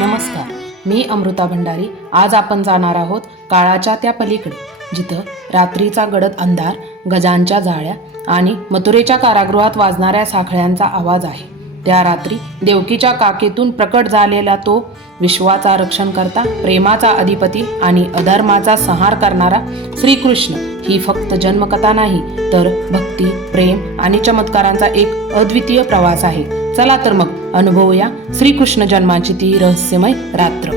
नमस्कार मी अमृता भंडारी. आज आपण जाणार आहोत काळाच्या त्या पलीकडे जिथं रात्रीचा गडद अंधार गजांच्या जाळ्या आणि मथुरेच्या कारागृहात वाजणाऱ्या साखळ्यांचा आवाज आहे. त्या रात्री देवकीच्या काकेतून प्रकट झालेला तो विश्वाचा रक्षण करता प्रेमाचा अधिपती आणि अधर्माचा संहार करणारा श्रीकृष्ण ही फक्त जन्मकथा नाही तर भक्ती प्रेम आणि चमत्कारांचा एक अद्वितीय प्रवास आहे. चला तर मग अनुभवूया श्रीकृष्ण जन्माची ती रहस्यमय रात्र.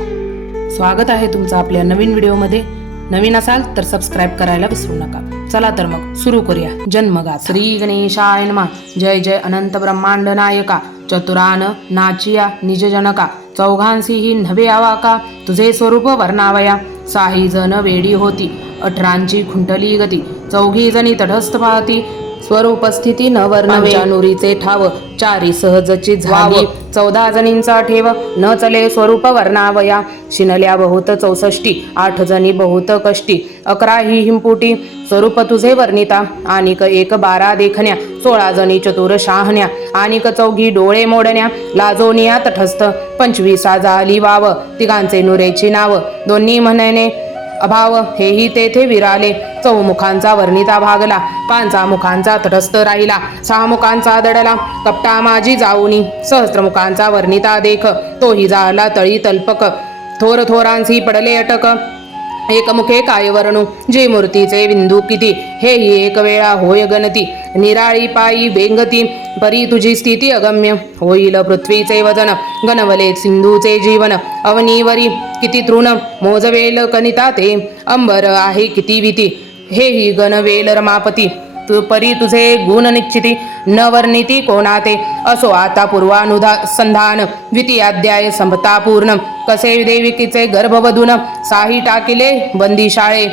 स्वागत आहे तुमचं आपल्या नवीन व्हिडिओमध्ये. नवीन असाल तर सबस्क्राईब करायला विसरू नका. चला तर मग सुरू करूया. जन्मगा श्री गणेशाय नमा. जय जय अनंत ब्रह्मांड नायका. चतुरान नाचिया निज जनका चौघांसी ही नभे आवा का तुझे स्वरूप वर्णावया. साही जण वेडी होती. अठरांची खुंटली गती. चौघी जणी तटस्थ पाहती. स्वरूपस्थिती न वर्णवे. नुरीचे ठाव. चारी सहजची झाली. चौदा जणींचा ठेव. न चले स्वरूप वर्णावया. शिनल्या बहुत चौसष्टी. आठ जणी बहुत कष्टी. अकरा ही हिंपुटी. स्वरूप तुझे वर्णिता. आणिक एक बारा देखण्या सोळा जणी चतुर शाहण्या. आणिक चौघी डोळे मोडण्या लाजोनिया तटस्थ. पंचवीसा झाली वाव तिघांचे नुरेची नाव. दोन्ही म्हणणे अभाव हेही तेथे विराले. चौमुखांचा वर्णिता भागला पांचा मुखांचा तटस्थ राहिला. सहा मुखांचा दडला कपटा माझी जाऊनी. सहस्त्रमुखांचा वर्णिता देख तोही झाला तळी तल्पक. थोर थोरांसी पडले अटक. एकमुखे काय वर्णू जे मूर्तीचे बिंदू किती? हेही एक वेळा होय गणती. निराळी पायी बेंगती. परी तुझी स्थिती अगम्य. होईल पृथ्वीचे वजन. गणवले सिंधूचे जीवन. अवनीवरी किती तृण? मोजवेल कनिता ते अंबर आहे किती भीती हेही गणवेल रमापती. तु परी तुझे गुण निश्चिती न वर्णिती कोणाते? असो आता पूर्वानुधा संधान द्वितीयाध्याय संपतापूर्ण कसे देविकीचे गर्भवधून? साही टाकिले बंदीशाळे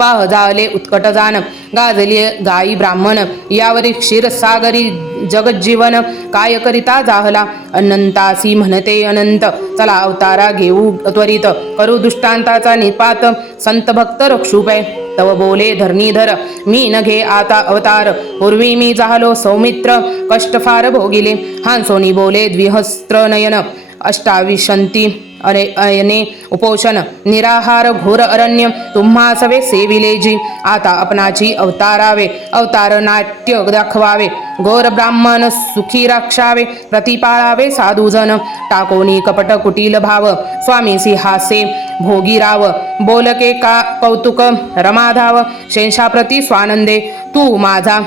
पाह जाले उत्कट जान। गाजली गाई ब्राह्मण। यावरी क्षीरसागरी जगज्जीवन। काय करिता जाहला? अनंतासी म्हणते अनंत। चला अवतारा घेऊ त्वरित। करू दुष्टांताचा निपात। संत भक्त रक्षुपय तव बोले धरणीधर मी न घे आता अवतार. पूर्वी मी जाहलो सौमित्र कष्ट फार भोगिले. हांसोनी बोले द्विहस्त्र नयन अष्टाविशंती अरे अयने उपोषण निराहार घोर अरण्य. तुम्हा सवे सेविले जी आता आपणाची अवतारावे. अवतार नाट्य दाखवावे. घोर ब्राह्मण सुखी राक्षावे. प्रतिपाळावे साधुजन. टाकोनी कपट कुटील भाव. स्वामी सिंहासे भोगी राव बोलके का कौतुक? रमाधाव शेंशाप्रती स्वानंदे तू माझा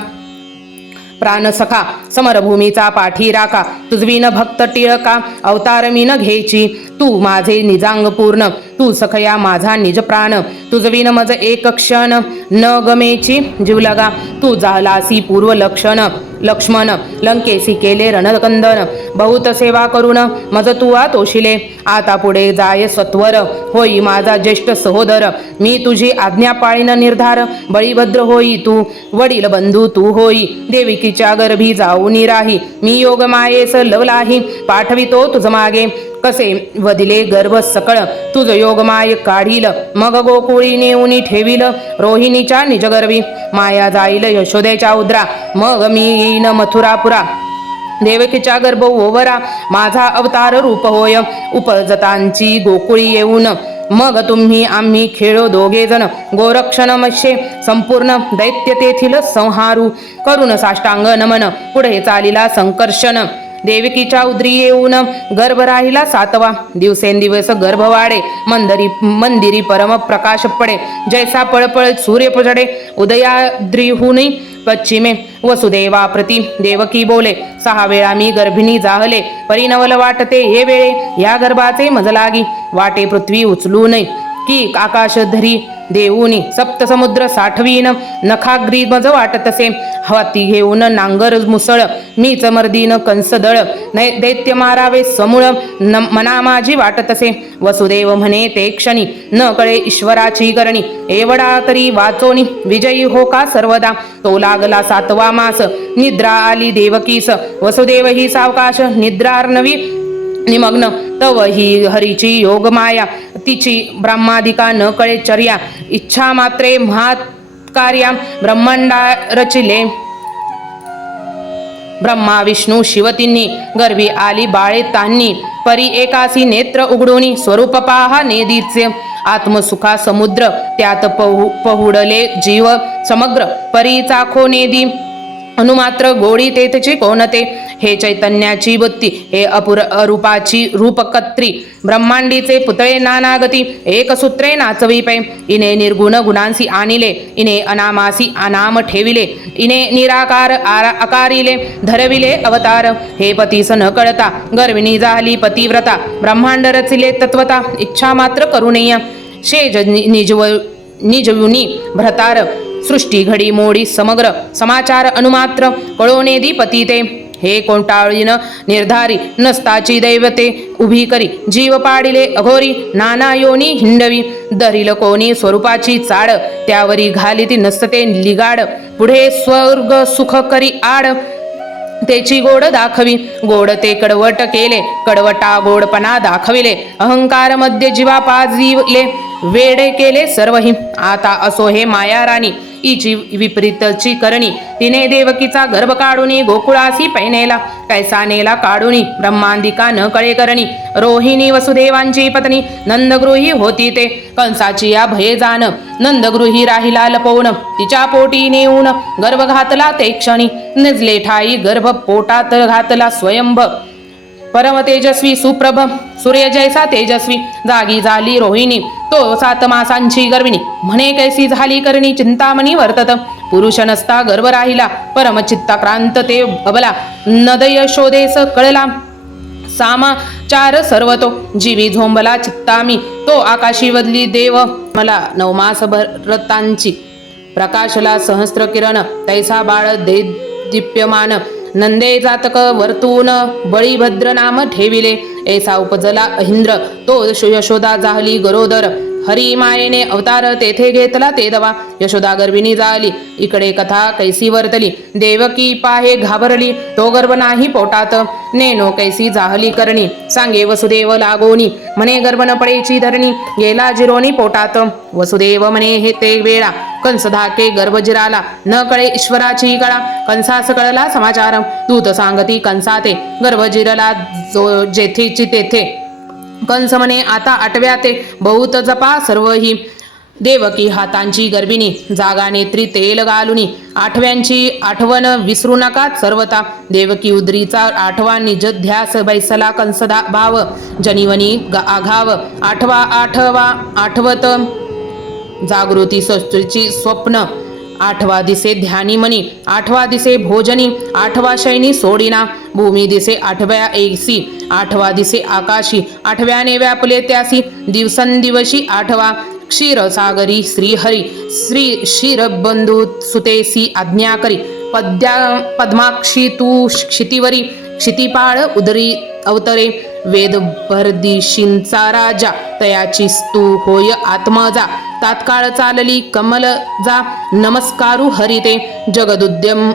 प्राणसखा समरभूमीचा पाठी राखा तुझवीन भक्त टिळका अवतार मी न घ्यायची तू माझे निजांग पूर्ण. तू सखया माझा निज प्राण. तुझवीन मज एक क्षण. न गमेची जीवलगा तू झालासी पूर्व लक्षण. लक्ष्मण लंकेसी केले रणकंदन. बहुत सेवा करून मज तू आ तोशिले आता पुढे जाय सत्वर. होई माझा ज्येष्ठ सहोदर. मी तुझी आज्ञा पाळीन निर्धार. बळीभद्र होई तू. वडील बंधू तू होई. देविकीच्या गर्भी जाऊन राही. मी योग मायेस लवलाही. पाठवितो तुझ मागे. कसे वदिले गर्भ सकळ? तुझ योगमाय काढील. मग गोकुळी नेऊनी ठेवील. रोहिणीच्या निजगर्वी. माया जाईल यशोदेच्या उद्रा. मग मी येईन मथुरापुरा. देवकीच्या गर्भ ओवरा. माझा अवतार रूप होय. उपजतांची गोकुळी येऊन. मग तुम्ही आम्ही खेळो दोघे जण. गोरक्षण मशे संपूर्ण दैत्य तेथील संहारू. करून साष्टांग नमन पुढे चालिला संकर्षण. देवकीच्या उद्री येऊन गर्भ राहिला सातवा. दिवसेंदिवस गर्भ वाढे मंदरी मंदिरी परम प्रकाश पडे. जैसा पळपळ सूर्य पडे उदयाद्रीहुनी पश्चिमे. वसुदेवा प्रती देवकी बोले सहा वेळा मी गर्भिणी जाहले. परिनवल वाटते हे वेळे या गर्भाचे मजलागी. वाटे पृथ्वी उचलू नये की आकाश धरी देऊनी सप्तसमुद्र साठवीन नखाग्रीमज वाटतसे. हवाती घेऊन नांगर मुसळ मी चमर्दीन कंसदळ. नै दैत्य मारावे समूळ न मना माझी वाटतसे. वसुदेव म्हणे ते क्षणी न कळे ईश्वराची करणी एवढा तरी वाचोनी विजयी हो का सर्वदा? तो लागला सातवा मास निद्रा आली देवकीस. वसुदेव ही सावकाश निद्रार्नवी निमग्न. तव ही हरीची योग माया तिची ब्रह्मादिका न कळे चर्या. इच्छा मात्रे महात्कार्या ब्रह्मांडा रचिले. ब्रह्मा विष्णू शिवतींनी गर्वी आली बाळे तांनी परी एकासी नेत्र उघडूनी. स्वरूप पाहा नेदीचे. आत्मसुखा समुद्र. त्यात पहु पहुडले जीव समग्र. परीचा खो नेदी. अनुमात्र गोडी तेथचे कोणते हे चैतन्याची बुद्धी हे अपुर अरूपाची रूपकत्री. ब्रह्मांडीचे पुतळे नानागती एक सूत्रे नाचवी पै इने निर्गुण गुणांसी आणिले इने अनामासी अनाम ठेविले. इने निराकार आरा आकारिले धरविले अवतार. हे पतीस न कळता गर्विणी झाली पतिव्रता. ब्रह्मांड रचिले तत्वता इच्छा मात्र करुणेय. शेज नि- निजव निजयुनी भ्रतार. सृष्टी घडी मोडी समग्र समाचार अनुमात्र कळोनेदी पतिते हे कोंटाळीन निर्धारी नसताची दैवते उभी करी जीव पाडिले अघोरी नाना योनी हिंडवी। दरिल कोणी स्वरूपाची चाड त्यावरी घालिती नसते लिगाड। पुढे स्वर्ग सुख करी आड तेची गोड दाखवी। गोड ते कडवट केले कडवटा गोडपणा दाखविले। अहंकारमध्ये जीवा पाजीले वेडे केले सर्वही। आता असो हे माया राणी इची विपरीतची करणी. तिने देवकीचा गर्भ काढूनी गोकुळासी पैनेला कैसा नेला काढूनी ब्रह्मांदिका न कळे करणी. रोहिणी वसुदेवांची पत्नी नंदगृही होती ते. कंसाची या भये जाण नंदगृही राहिला लपवून. तिच्या पोटी नेऊन गर्भ घातला ते क्षणी. निजले ठाई गर्भ पोटात घातला स्वयंभ. परमतेजस्वी सुप्रभ सूर्य जैसा तेजस्वी जागी झाली रोहिणी तो सात मासांची गर्विणी. म्हणे कैसी झाली करणी चिंतामणी वर्तत. पुरुष नसता गर्व राहिला परमचित्ताक्रांत ते अबला. नदय शोधेस कळला. सामाचार सर्वतो जीवी झोंबला चित्तामी. तो आकाशी बदली देव मला नवमास भरतांची. प्रकाशला सहस्त्र किरण तैसा बाळ दे दीप्यमान नंदे जातक वर्तून बळीभद्र नाम ठेविले. ऐसा उपजला अहिंद्र. तो यशोदा जाहली गरोदर. हरी मायेने अवतार तेथे घेतला ते दवा. यशोदा गर्भिणी जाली. इकडे कथा कैसी वर्तली. देवकी पाहे घाबरली. तो गर्भ नाही पोटात. नेनो कैसी जाहली करणी. सांगे वसुदेव लागोनी. म्हणे गर्भ न पडेची धरणी. गेला जिरोनी पोटात. वसुदेव म्हणे हे ते वेळा. कंस धाके गर्भजिराला न कळे ईश्वराची कळा. कंसास कळला समाचार. दूत सांगती कंसाते गर्भजिरला जो जेथेची तेथे. कंस म्हणे आता आठव्या ते बहुत जपा सर्वही. देवकी हातांची गर्भिणी जागा नेत्री तेल घालुनी. आठव्यांची आठवण विसरू नका सर्वता देवकी उदरीचा आठवा निज ध्यास बैसला कंसदा भाव. जनिवनी आघाव. आठवा आठवा आठवत जागृती संस्थेची स्वप्न. आठवा दिसे ध्यानी मनी आठवा दिसे भोजनी आठवा शैनी सोडिना. भूमी दिसे आठव्या एसी आठवा दिसे आकाशी आठव्याने व्यापले त्यासी. दिवसंदिवशी आठवा क्षीरसागरी श्रीहरी श्री क्षीरबंधू सुतेसी आज्ञा करी. पद्या पद्माक्षी तू क्षितिवरी क्षितिपाळ उदरी अवतरे. वेद भरदिशींचा राजा तयाची स्तू होय आत्मजा. तात्काळ चालली. कमल जा नमस्कारू हरिते जगदुद्यम.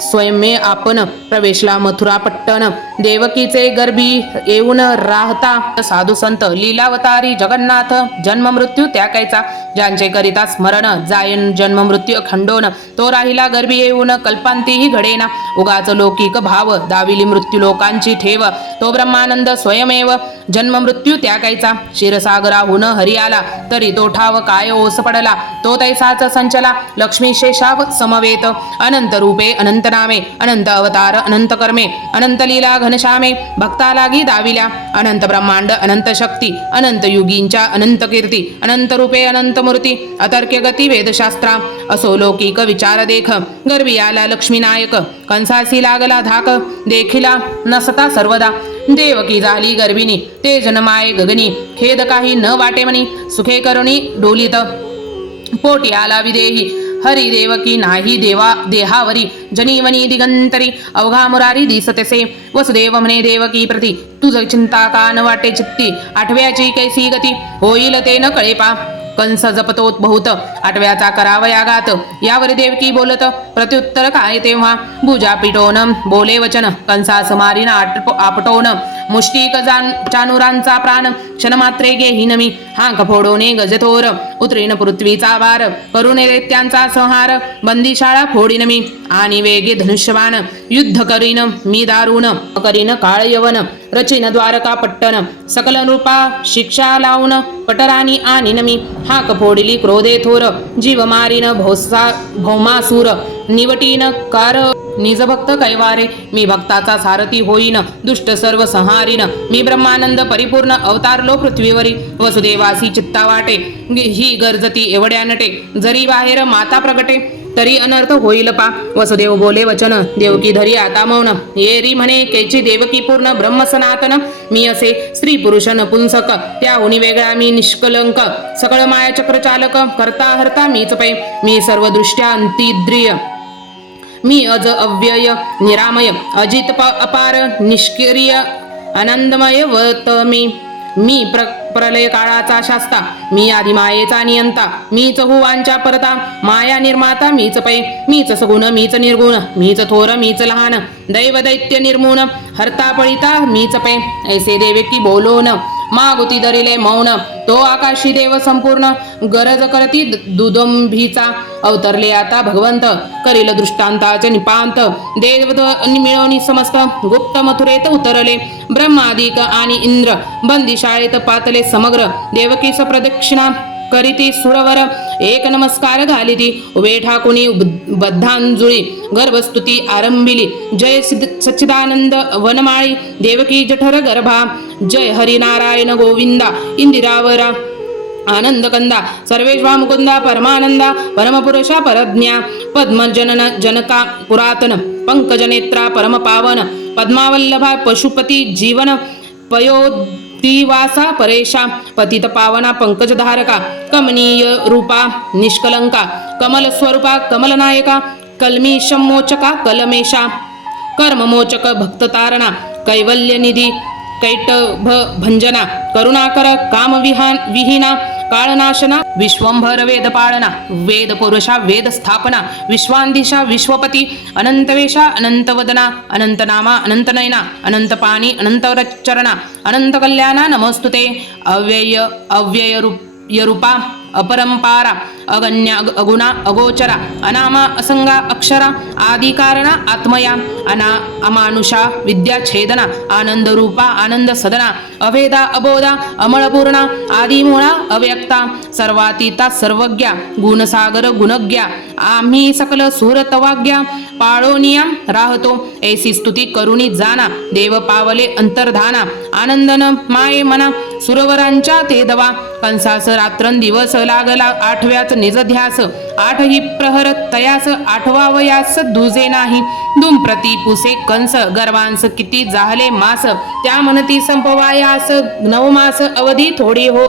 स्वयंमे आपण प्रवेशला मथुरा पट्टण देवकीचे गर्भी येऊन राहता. साधू संत लीलावतारी जगन्नाथ. जन्म मृत्यू त्याकायचा. ज्यांचे करिता स्मरण जायन जन्म मृत्यू खंडोन. तो राहिला गर्भी येऊन कल्पांतीही घडेना. उगाच लौकिक भाव दाविली मृत्यू लोकांची ठेव. तो ब्रह्मानंद स्वयमेव. जन्म मृत्यू त्याकायचा. क्षीरसागराहून हरी आला तरी तो ठाव काय ओस पडला? तो तैसाच संचला. लक्ष्मी शेषाव समवेत. अनंत रूपे अनंत नामे अनंत अवतार अनंत कर्मे अनंत लीला घनश्यामे भक्तालागी दाविल्या अनंत ब्रह्मांड अनंत शक्ती अनंत युगींच्या अनंत कीर्ती अनंत रूपे अनंत मूर्ती अतर्क्य गती वेदशास्त्रा असो लौकिक विचार देख गर्वी आला लक्ष्मीनायक कंसासी लागला धाक देखिला नसता सर्वदा देवकी झाली गर्भिणी ते जनमाय गगनी खेद काही न वाटे म्हणी सुखे करुणी डोलित पोटी आला विदेही हरी देवकी नाही देवा देहावरी जनीवनी दिगंतरी अवघा मुरारी दिसतेसे. वसुदेव म्हणे देवकी प्रती तुझ चिंता का न वाटे चित्ती? आठव्याची कैसी गती? होईल ते न कळेपा. कंस जपतोत बहुत आठव्याचा करावया गात यावर देवकी बोलत प्रत्युत्तर काय तेव्हा? भुजा पिटोन बोले वचन कंसास मारीन आपटोन. मुष्टिक चानुरांचा प्राण. क्षणमात्रे घेहीन मी हांक फोडोने गजथोर उतरीन पृथ्वीचा वार. करुणे रेत्यांचा संहार. बंदीशाळा फोडीन मी आणि वेगे धनुष्यवान युद्ध करीन मी दारुण. करीन काळ यवन. रचिन द्वारका पट्टन सकल रूपा शिक्षा लावून पटरानी आणीन मी हाक फोडिली क्रोधे थोर. जीव मारीन भोसा भौमासूर. निवटीन कार निज भक्त कैवारे मी भक्ताचा सारथी होईन दुष्ट सर्व संहारीन. मी ब्रह्मानंद परिपूर्ण अवतारलो पृथ्वीवरी. वसुदेवासी चित्ता वाटे ही गरजती एवढ्या नटे. जरी बाहेर माता प्रगटे तरी अनर्थ होईल पा. वसुदेव बोले वचन देवकी धरी आता मौन. येरी म्हणे केची देवकी पूर्ण ब्रह्म सनातन. मी असे स्त्री पुरुष नपुंसक उनी वेगळा मी निष्कलंक. सकळ माया चक्र चालक करता हरता मीच पै. मी सर्व दृष्ट्या अंतिद्रिय. मी अज अव्यय निरामय अजित प अपार निष्क्रिय आनंदमय वत मी मी प्र प्रलय काळाचा शास्ता मी आधी मायेचा नियंता मीच हुवांच्या परता माया निर्माता मीच पै मीच सगुण मीच निर्गुण मीच थोर मीच लहान दैव दैत्य निर्मून हर्ता पळिता मीच पै. ऐसे देवे की बोलोन मागुती धरिले मौन. तो आकाशी देव संपूर्ण. गरज करती द- दुदंभीचा. अवतरले आता भगवंत. करील दृष्टांताचे निपांत. देव मिळवणी समस्त. गुप्त मथुरेत उतरले. ब्रह्मादिक आणि इंद्र. बंदी शाळेत पातले समग्र. देवकीस प्रदक्षिणा करीती सुरवर। एक नमस्कार घालिती। उभे ठाकुनी बद्धांजुळी गर्भस्तुती आरंभिली जय सच्चिदानंद वनमाळी। देवकी जठर गर्भा। जय हरिनारायण गोविंदा इंदिरावरा आनंद कंदा सर्वेश्वा मुकुंदा परमानंदा परमपुरुषा परज्ञा। पद्मजनन जनका पुरातन। पंकजनेत्रा परमपावन। पद्मावल्लभा पशुपती जीवन। पयोदिवासा परेशा पतित पावना पंकजधारका कमनीय रूपा निष्कलंका कमल स्वरूपा कमलनायका कल्मीशमोचका कलमेशा कर्ममोचक भक्ततारणा कैवल्यनिधी कैटभ भंजना करुणाकर कामविहान विहीना काळनाशना विश्वंभर वेद पाळना वेद पुरुषा वेद स्थापना विश्वांदिशा विश्वपती अनंतवेशा अनंतवदना अनंतनामा अनंतनयना अनंतपाणी अनंतरचरणा अनंत कल्याणा नमस्तुते. अव्यय अव्ययरूप यरूपा अपरंपारा अगण्या अगुणा अगोचरा अनामा असंगा अक्षरा आदिकारणा आत्मया अना अमानुषा विद्याछेदना आनंद रूपा आनंद सदना अभेदा अबोधा अमळपूर्णा आदिमूळा अव्यक्ता सर्वातीता सर्वज्ञा गुणसागर गुणज्ञा आम्ही सकल सुरतवाग्या पाळोनिया राहतो ऐसी स्तुती करुणी जाना देव पावले अंतर्धाना आनंदन माये मना सुरवरांच्या ते दवा. कंसास रात्रंदिवस लागला आठव्याच निजध्यास आठ ही प्रहर तयास आठवावयास दुजे नाही. दुम पुसे कंस गर्वांस किती जाहले मास. त्या म्हणती संपवायास नवमास अवधी थोडी हो.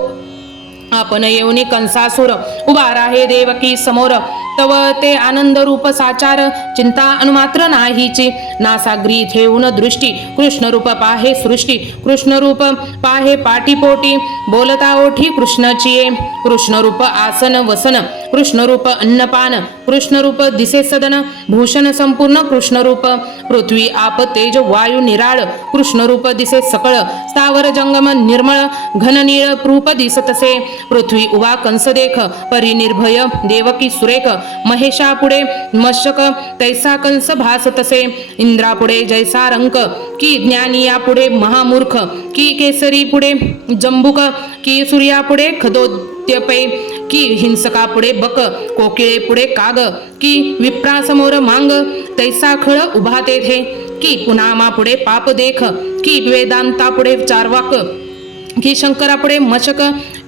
आपण येऊनी कंसासुर उभा राहे देवकी समोर. तव ते आनंद रूप साचार चिंता अनुमात्र नाहीची. नासाग्री ठेवून दृष्टी कृष्ण रूप पाहे सृष्टी. कृष्ण रूप पाहे पाटीपोटी बोलता ओठी कृष्णचिये. कृष्ण रूप आसन वसन कृष्ण रूप अन्नपान कृष्ण रूप दिसे सदन भूषण संपूर्ण कृष्ण रूप पृथ्वी आप तेज वायू निराळ कृष्ण रूप दिसे सकळ स्थावर जंगम निर्मळ घननिर रूप दिसतसे पृथ्वी उवा कंस देख परिनिर्भय देवकी सुरेख महेशा पुढे मशक तैसा कंस भासतसे इंद्रा पुढे जैसा रंक की ज्ञानीया पुढे महामूर्ख की केसरी पुढे जंबुक की सूर्या पुढे की हिंसका पुढे बक कोकिळे पुढे काग की विप्रासमोर मांग तैसा खळ उभा तेथे की पुनामा पुढे पाप देख की वेदांता पुढे चारवाक की शंकरापुढे मशक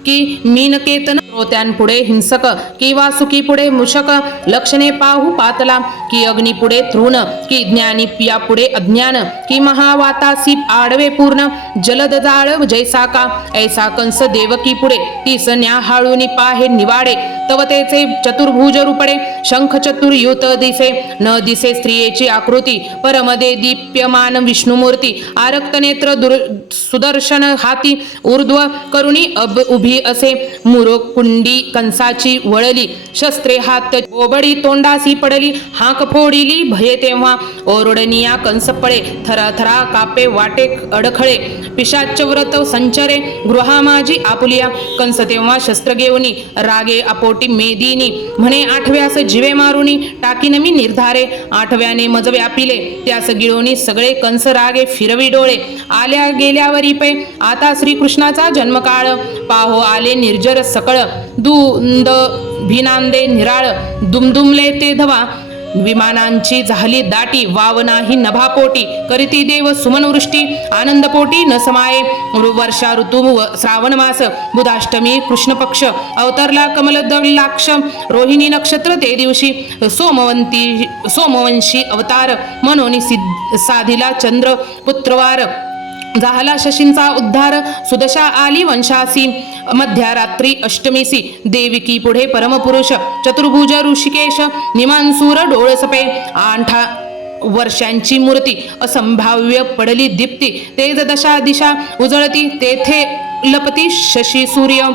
की मीनकेतन श्रोत्यांपुढे हिंसक किंवा सुखीपुढे मुशक लक्षणे पाहू पातला की अग्निपुढे तृण की ज्ञानी पिया पुढे अज्ञान की महावातासी आडवे पूर्ण जलद जाळ जैसा का ऐसा कंस देवकी पुढे तीस न्याहाळूनी पाहे निवाडे. तव चतुर्भुज रूपडे शंख चतुर्युत दिसे न दिसे स्त्रियेची आकृती परमदे दीप्यमान विष्णुमूर्ती आरक्त नेत्र दुर सुदर्शन हाती ऊर्ध्व करुणी अब उभी असे मुरकुंडी कंसाची वळली शस्त्रे हात ओबडी तोंडासी पडली हाक फोडिली भये तेव्हा ओरडनिया कंस पळे थरा थरा कापे वाटे अडखळे पिशाच व्रत संचरे गृहा माझी आपुलिया कंस तेव्हा शस्त्र घेऊनी रागे अपोट मेदिनी. म्हणे आठव्यास जिवे मारुनी टाकीन मी निर्धारे. आठव्याने मज व्यापिले त्यास गिळोनी सगळे कंस रागे फिरवी डोळे. आल्या गेल्यावरी पै आता श्रीकृष्णाचा जन्मकाळ. पाहो आले निर्जर सकळ. दुंद भिनांदे निराळ. दुमदुमले ते धवा. विमानांची झाली दाटी वाव नाही नभापोटी. करीती देव सुमनवृष्टी आनंदपोटी न समाये वर्षा ऋतू श्रावण मास बुधाष्टमी कृष्ण पक्ष अवतरला कमलदलाक्ष रोहिणी नक्षत्र ते दिवशी. सोमवंती सोमवंशी अवतार मनोनी सिद्ध साधिला चंद्र पुत्रवार. झाला शशींचा उद्धार. सुदशा आली वंशासी. मध्यरात्री अष्टमीसी देविकी पुढे परमपुरुष. चतुर्भुज ऋषिकेश. निमांसूर डोळसपे. आंठा वर्षांची मूर्ती. असंभाव्य पडली दीप्ती. तेज दशा दिशा उजळती. तेथे लपती शशी सूर्य.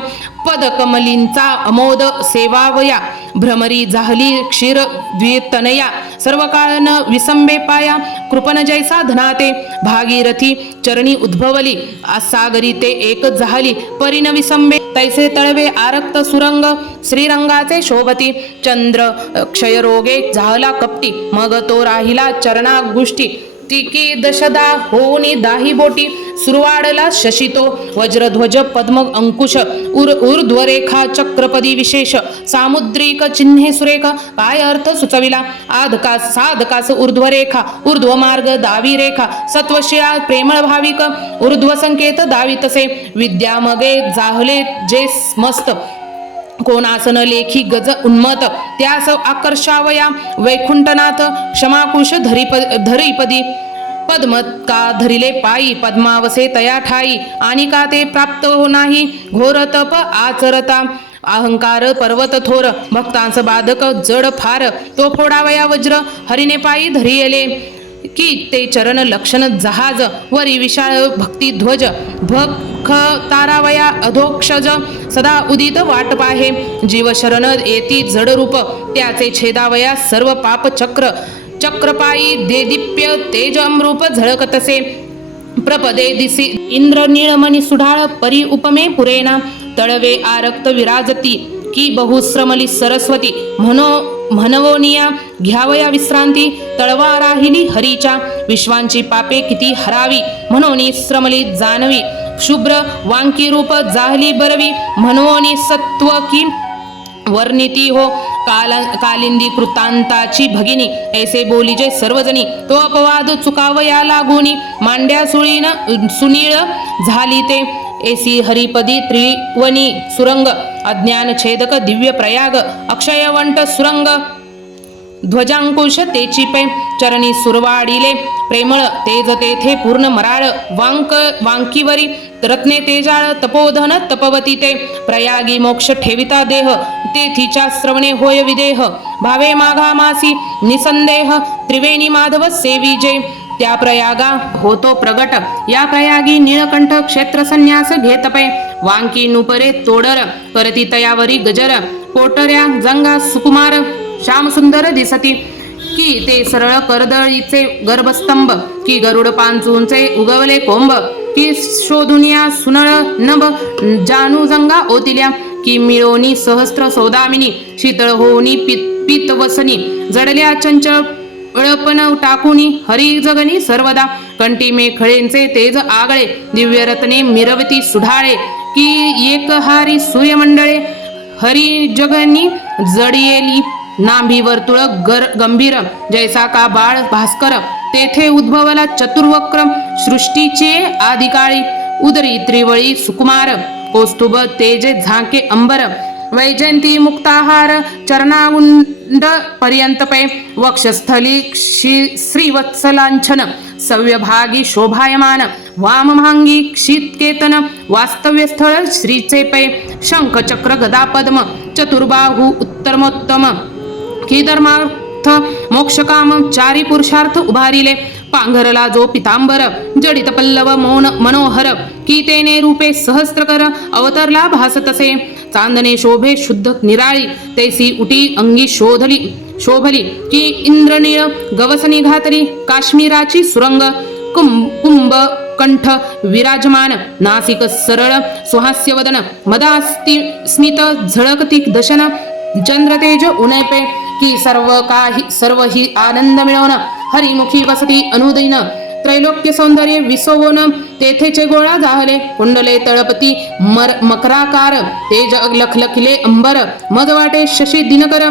पदकमलींचा अमोद सेवावया भ्रमरी जाहली क्षीर द्वितनया सर्व काळन विसंबे पाया कृपन जैसा धनाते भागीरथी चरणी उद्भवली सागरी ते एक झाली परिन विसंबे तैसे तळवे आरक्त सुरंग श्रीरंगाचे शोभती चंद्र क्षयरोगे झाला कपटी मग तो राहिला चरणा गोष्टी तिकी दशदा होनी दाही बोटी. सुरवाडला शशितो वज्रध्वज पद्म अंकुश उर ऊर्ध्वरेखा चक्रपदी विशेष सामुद्रिक चिन्हे सुरेख काय अर्थ सुचविला? आधकास साधकास ऊर्ध्वरेखा ऊर्ध्वमार्ग दावी रेखा सत्वशिळा प्रेमळ भाविक ऊर्ध्व संकेत दावितसे विद्या मगे जाहले जे मस्त. कोणासन लेखी गज उन्मत? त्यास आकर्षावया वैकुंठनाथ क्षमाकुश धरीप धरीपदी. पद्म का धरिले पायी? पद्मावसे तया ठाई आणि का ते प्राप्त हो नाही घोर तप आचरता. अहंकार पर्वत थोर. भक्तांस बाधक जड फार. तो फोडावया वज्र. हरिने पायी धरियले. की ते चरण लक्षण जहाज वरी विशाळ भक्ती ध्वज भक्ख तारावया अधोक्षज सदा उदित वाट पाहे. जीव शरण येती जड रूप त्याचे छेदावया सर्व पाप चक्र चक्रपायी देदीप्य तेज अमरूप झळकतसे. प्रपदे दिसी इंद्र निळमणी सुढाळ परी उपमे पुरेना तळवे आरक्त विराजती की बहुश्रमली सरस्वती म्हणो म्हणवोनिया घ्यावया विश्रांती तळवा राहिली हरीच्या विश्वांची पापे किती हरावी म्हणून श्रमली जानवी शुभ्र वांकी रूप जाहली बरवी म्हणून सत्व की वर्णिती हो काल कालिंदी कृतांताची भगिनी ऐसे बोलीजे सर्वजणी तो अपवाद चुकावया लागुनी मांड्या सुळीन सुनीळ झाली ते एसी हरिपदी त्रिवनी सुरंग अज्ञान छेदक दिव्य प्रयाग अक्षयवंट सुरंग ध्वजांकुश तेची पै चरणी सुरवाडिले प्रेमळ तेज तेथे पूर्ण मराळ वांक वांकीवरी रत्ने तेजाळ तपोधन तपवती ते प्रयागी मोक्ष ठेविता देह तेथीच्या श्रवणे होय विदेह भावे माघामासी निसंदेह त्रिवेणी माधव सेविजे त्या प्रयागा होतो प्रगट. या प्रयागी निळकंठ क्षेत्र संन्यास घेतपे. वांकी नुपरे तोडर करती तयावरी गजर. पोटऱ्या जंगा सुकुमार श्यामसुंदर दिसती. की ते सरळ करदळीचे गर्भस्तंभ की गरुड पांचूंचे उगवले कोंब की शोधुनिया सुनळ नभ जानू जंगा ओतिल्या. की मिळोनी सहस्त्र सौदामिनी शीतळ होनी पित पितवसनी. जडल्या चंचळ अळपण टाकुनी हरी जगनी सर्वदा. कंटी मेखळेंचे तेज आगळे दिव्य रत्ने मिरवती सुढाळे की एक हारी सूर्यमंडळे हरी जगनी जडियेली. नांभी वर्तुळ गर गंभीर जैसा का बाळ भास्कर. तेथे उद्भवला चतुर्वक्रम सृष्टीचे आदिकाळी. उदरी त्रिवळी सुकुमार कौस्तुभ तेजे झाके अंबर. वैजयंती मुक्ताहार चरणागुंड पर्यंत पै वक्षस्थली क्षी श्रीवत्सलांछन सव्यभागी शोभायमान वाममांगी क्षितकेतन वास्तव्य स्थळ श्रीचे पै शंखचक्र चक्र गदा चतुर्बाहू उत्तमोत्तम कीदर्मार्थ मोक्षकाम चारी पुरुषार्थ उभारिले पांघरला जो पितांबर जडित पल्लव मौन मनोहर की तेने रूपे सहस्त्रकर अवतरला भासतसे. तसे शोभे शुद्ध निराळी तैसी उटी अंगी शोधली शोभली की इंद्रनीळ गवसनी घातली काश्मीराची सुरंग कुंभ कुंभ कंठ विराजमान नासिक सरळ सुहास्यवदन मदास्ति स्मित झळकती दशन चंद्रतेज उनैपे की सर्व काही सर्व ही आनंद मिळवणं हरिमुखी वसती अनुदिन. त्रैलोक्य सौंदर्य विसोवन तेथेचे गोळा जाहले कुंडले तळपती मर मकराकार तेज लखलखिले अंबर. मग वाटे शशी दिनकर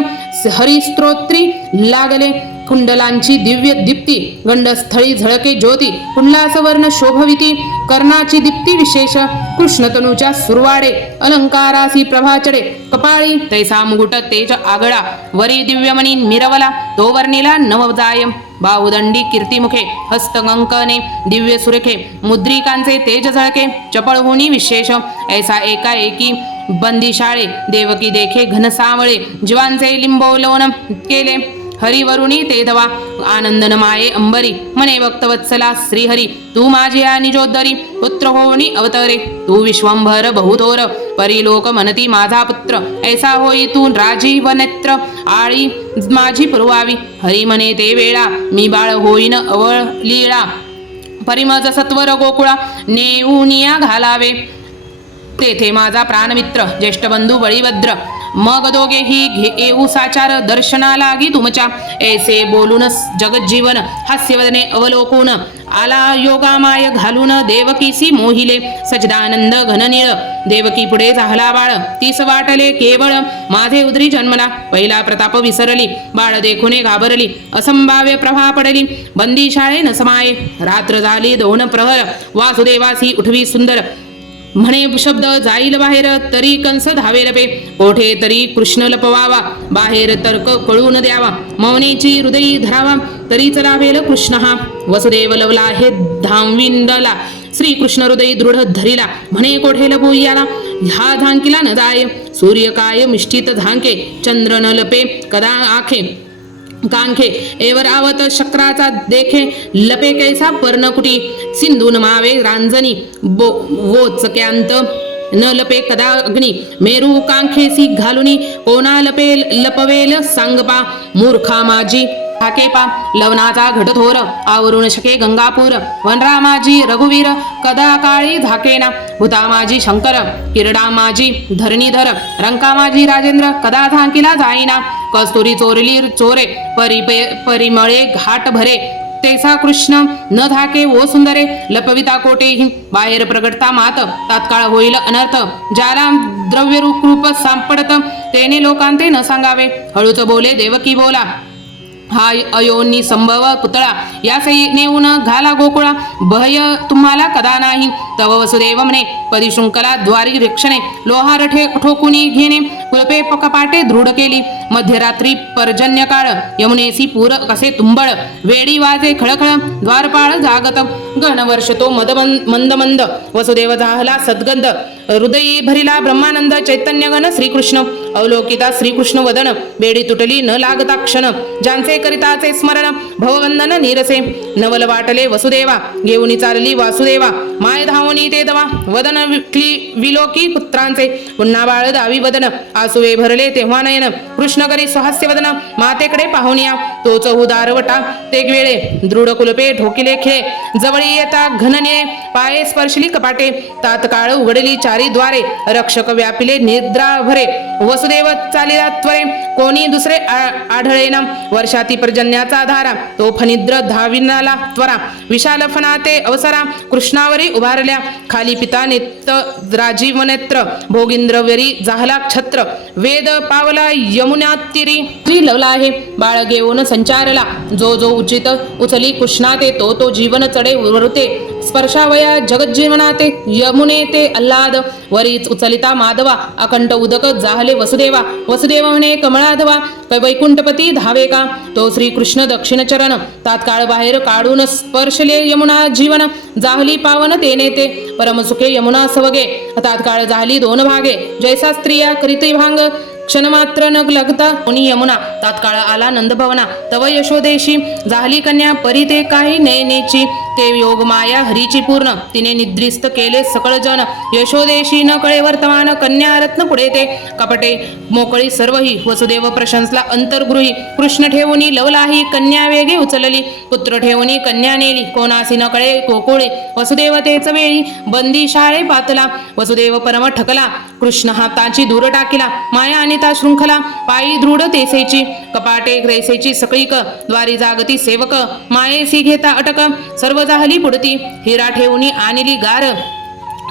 हरिस्त्रोत्री लागले. कुंडलांची दिव्य दीप्ती गंडस्थळी झळके ज्योती कुंडलासवर्ण शोभविती कर्णाची दीप्ती विशेष कृष्णतनुच्या सुरवाडे अलंकारासी प्रभाचडे कपाळी तैसा मुकुट तेज आगळा वरी दिव्यमणी मिरवला तो वर्णिला नवजाय बाहुदंडी कीर्तिमुखे हस्तकंकने दिव्य सुरेखे मुद्रिकांचे तेज झळके चपळ विशेष ऐसा एकाएकी बंदिशाळे देवकी देखे घनसावळे जीवांचे लिंबोलवन केले हरिवरुणी ते धवा आनंदन माये अंबरी मने भक्तवत्सला श्रीहरी तू माझी या निजोद्धरी पुत्र होणी अवतरे तू विश्वंभर बहुतोर परिलोक मनती माझा पुत्र ऐसा होई तू राजीव नेत्र आळी माझी पुरवावी हरी मने ते वेळा मी बाळ होईन अवलीळा परिमज सत्वर गोकुळा नेऊनिया घालावे तेथे माझा प्राणमित्र ज्येष्ठ बंधू बळीभद्र मग दोघेही घे येऊ साचार दर्शनालागी तुमच्या. ऐसे बोलून जगज्जीवन हास्यवदने अवलोकून आला योगामाय घालून देवकीसी मोहिले. सजदानंद घननिळ देवकी पुढे झाला बाळ. तीस वाटले केवळ माझे उदरी जन्मला. पहिला प्रताप विसरली बाळ देखुने घाबरली. असंभाव्य प्रभा पडली बंदी शाळे न समाये रात्र झाली दोन प्रहर वासुदेवासी उठवी सुंदर. म्हणे शब्द जाईल बाहेर तरी कंस धावे लपे. कोठे तरी कृष्ण लपवावा बाहेर तर्क कळून द्यावा. मौनेची हृदयी धरावा तरी चलावेल कृष्ण. हा वसुदेव लवला हे धाविंडला श्री कृष्ण हृदयी दृढ धरिला. म्हणे कोठे लपू याला? ह्या झांकीला न जाय. सूर्य काय मिष्टित झांके चंद्र न लपे कदा आखे? कांखे एवर आवत शक्राचा देखे लपे कैसा पर्णकुटी सिंधू नमावे रांजनी बो वोचक्यांत न लपे कदा अग्नी मेरू कांखेसी घालुनी कोणा लपे लपवेल सांगपा मूर्खा माझी हाकेपा लवणाचा घटथोर. आवरून शके गंगापूर. वनरामाजी रघुवीर. कदा काळी झाकेना. भूतामाजी शंकर. किरडामाजी धरणीधर. रंकामाजी राजेंद्र. कदा झांकीला जाईना. कस्तुरी चोरली चोरे. परिपे परिमळे घाट भरे. तेसा कृष्ण. न धाके ओ सुंदरे. लपविता कोटेही बाहेर प्रगटता मात. तात्काळ होईल अनर्थ. ज्याला द्रव्य रूप सांपडत तेने लोकांते न सांगावे. हळूच बोले देवकी बोला. हा अयोनी संभव पुतळा या नेऊन घाला गोकुळा. भय तुम्हाला कदा नाही. तव वसुदेव म्हणे परिशृंखला द्वारी रक्षणे लोहार ठे ठोकुनी घेणे. कुलपे कपाटे दृढ केली. मध्यरात्री पर्जन्य काळ यमुनेसी पूर कसे तुंबळ. वेडी वाजे खळखळ द्वारपाळ जागत. गणवर्ष तो मद मंद मंद वसुदेव जाहला सद्गंध. हृदयी भरिला ब्रह्मानंद चैतन्य श्रीकृष्ण अवलोकिता श्रीकृष्ण वदन बेडी तुटली न लागता क्षण ज्यांचे करिताचे स्मरण भववंदन नीरसे नवल वाटले वसुदेवा घेऊनी चालली वासुदेवा माय धावनी ते दवा वदन विकली विलोकी पुत्रांचे पुन्हा बाळ दावी वदन आसुवे भरले तेव्हा नयन कृष्ण करी स्वहास्य वदन मातेकडे पाहुनिया तोच उदारवटा ते वेळे दृढ कुलपे ठोकिले खिळे जवळी येता घनने पाये स्पर्शली कपाटे तात्काळ उघडली चार चारी द्वारे रक्षक व्यापिले निद्रा भरे. वसुदेव चालिला त्वरे कोणी दुसरे आ- आढळेना. वर्षाती पर्जन्याचा धारा तो फनिद्र धाविनाला त्वरा. विशाल फनाते अवसरा कृष्णावरी उभारल्या. खाली पिता नित्त राजीव नेत्र भोगिंद्र वरी जाहला छत्र. वेद पावला यमुनातिरी स्त्री लवला आहे बाळ घेऊन संचारला. जो जो उचित उचली कृष्णा ते तो तो जीवन चढे वरते स्पर्शावया जगज्जीवनाते यमुने ते अल्लाद वरीच उचलिता माधवा अकंठ उदक जाहले वसुदेवा वसुदेव म्हणे कमळाधवा वैकुंठपती धावे का? तो श्रीकृष्ण दक्षिण चरण तात्काळ बाहेर काढून स्पर्शले यमुना जीवन जाहली पावन तेने ते परमसुखे यमुना सवगे तात्काळ जाहली दोन भागे जैसा स्त्रिया करीत भांग क्षणमात्र नग लगता कोणी यमुना तात्काळ आला नंदभवना तव यशोदेशी झाली कन्या परी ते काही नयनेची ते योग माया हरीची पूर्ण. तिने निद्रिस्त केले सकळ जन. यशोदेशी न कळे वर्तमान कन्या रत्न पुढे ते. कपटे मोकळी सर्वही वसुदेव प्रशंसला अंतर्गृही. कृष्ण ठेवूनी लवलाही कन्या वेगे उचलली. पुत्र ठेवूनी कन्या नेली. कोणासी न कळे कोकोळे. वसुदेवतेच वेळी बंदी शाळे पातला. वसुदेव परम ठकला. कृष्ण हाताची दूर टाकिला. माया आणि ता शृंखला पायी दृढ तेसेची कपाटे ग्रैसेची सकळीक द्वारी जागती सेवक मायेसी घेता अटक सर्व जाहली पुढती हिरा ठेवणी आणली गार.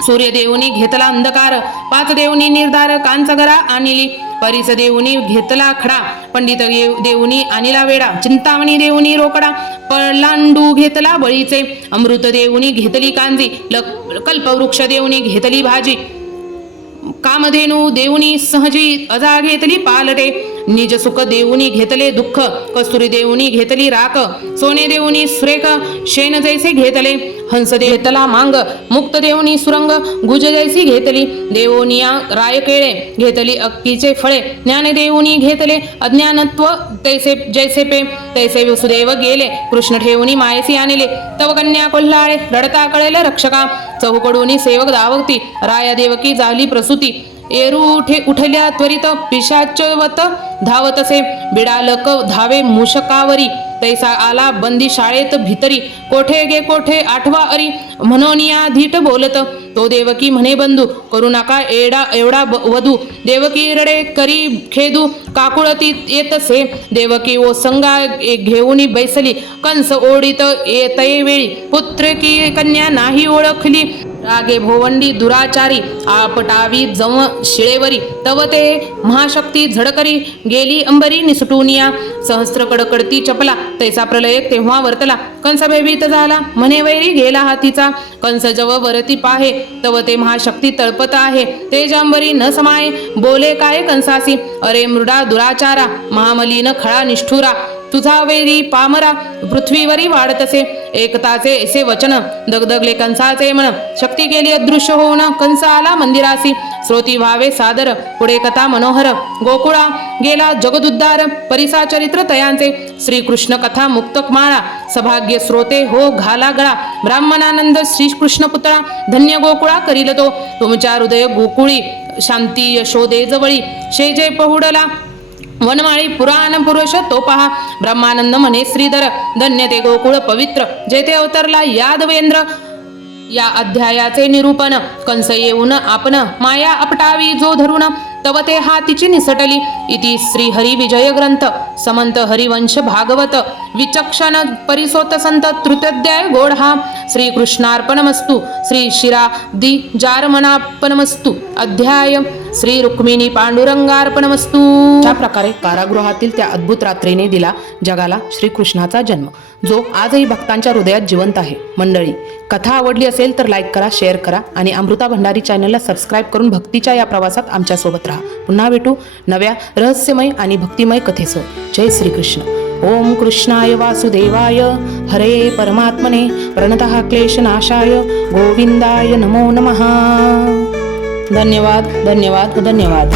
सूर्यदेवनी घेतला अंधकार पाच देवनी निर्धार कांचगरा आणली परिस देवनी घेतला खडा पंडित देव- देवनी आणला वेडा चिंतामणी देवनी रोकडा पलांडू घेतला बळीचे अमृत देवनी घेतली कांजी लक- कल्पवृक्ष देवनी घेतली भाजी कामधेनु देऊनी सहजी अजा घेतली पालटे निज सुख देऊनी घेतले दुःख कस्तुरी देऊनी घेतली राख सोने देऊनी सुरेख शेन जैसे घेतले हंस घेतला मांग मुक्त देऊनी सुरंग गुज जैसी घेतली देवोनिया राय केळे घेतली अक्कीचे फळे ज्ञान देऊनी घेतले अज्ञानत्व तैसे जैसे पे तैसे वसुदेव गेले कृष्ण ठेवूनी मायसी आणले तव कन्या कोल्हाळे रडता कळेल रक्षका चहूकडून सेवक दावती राया देवकी झाली प्रसूती एरू उठे उठल्या त्वरित पिशाचवत धावतसे बिडालक धावे मुषकावरी. तैसा आला बंदी शाळेत भितरी कोठे गे कोठे आठवा अरी म्हणून या धीट बोलत तो देवकी म्हणे बंधू करू नका एडा एवढा ब- वधू देवकी रडे करी खेदू काकुळती येतसे देवकी ओ संगा घेऊन बैसली कंस ओढीत येतये वेळी पुत्र की कन्या नाही ओळखली रागे भोवंडी दुराचारी आपटावी जव शिळेवरी तव ते महाशक्ती झडकरी गेली अंबरी निसटूनिया सहस्र कडकडती चपला तैसा प्रलय तेव्हा वर्तला. कंस भयभीत झाला. म्हणे वैरी गेला हातीचा कंस जव वरती पाहे. तव ते महाशक्ती तळपत आहे. तेजांबरी न समाये. बोले काय कंसासी? अरे मृडा दुराचारा. महामलीन खळा निष्ठुरा. तुझा वेरी पामरा पृथ्वीवरी वाढतसे एकताचे ऐसे वचन दगदगले कंसाचे मन. शक्ती केली अदृश्य होऊन कंस आला मंदिरासी. श्रोती व्हावे सादर पुढे कथा मनोहर. गोकुळा गेला जगदुद्धार परिसा चरित्र तयांचे. श्रीकृष्ण कथा मुक्तक माळा. सभाग्य श्रोते हो घाला गळा. ब्राह्मणानंद श्रीकृष्ण पुतळा. धन्य गोकुळा करील तो. तुमच्या हृदय गोकुळी शांती यशोदे जवळी. शेजे पहुडला वनमाळी पुराण पुरुष तो पहा. ब्रह्मानंद म्हणे श्रीधर धन्य ते गोकुळ पवित्र. जेथे अवतरला यादवेंद्र या अध्यायाचे निरूपण. कंस येऊन आपण माया अपटावी जो धरून तव ते हातीची निसटली. इति श्री हरी विजय ग्रंथ. समंत हरिवंश भागवत. विचक्षण परिसोत संत तृतीयोध्याय गोड हा. श्री कृष्णार्पणमस्तु. श्री शिरा दि जारमणार्पणमस्तु. अध्याय श्री रुक्मिणी पांडुरंगार्पणमस्तु. अशा प्रकारे कारागृहातील त्या अद्भुत रात्रीने दिला जगाला श्रीकृष्णाचा जन्म. जो आजही भक्तांच्या हृदयात जिवंत आहे. मंडळी कथा आवडली असेल तर लाईक करा शेअर करा आणि अमृता भंडारी चॅनलला सबस्क्राईब करून भक्तीच्या या प्रवासात आमच्यासोबत राहा पुन्हा भेटू नव्या रहस्यमय आणि भक्तिमय कथेसह जय श्रीकृष्ण. ओम कृष्णाय वासुदेवाय. हरे परमात्मने प्रणतः क्लेशनाशाय गोविंदाय नमो नमः. धन्यवाद धन्यवाद धन्यवाद.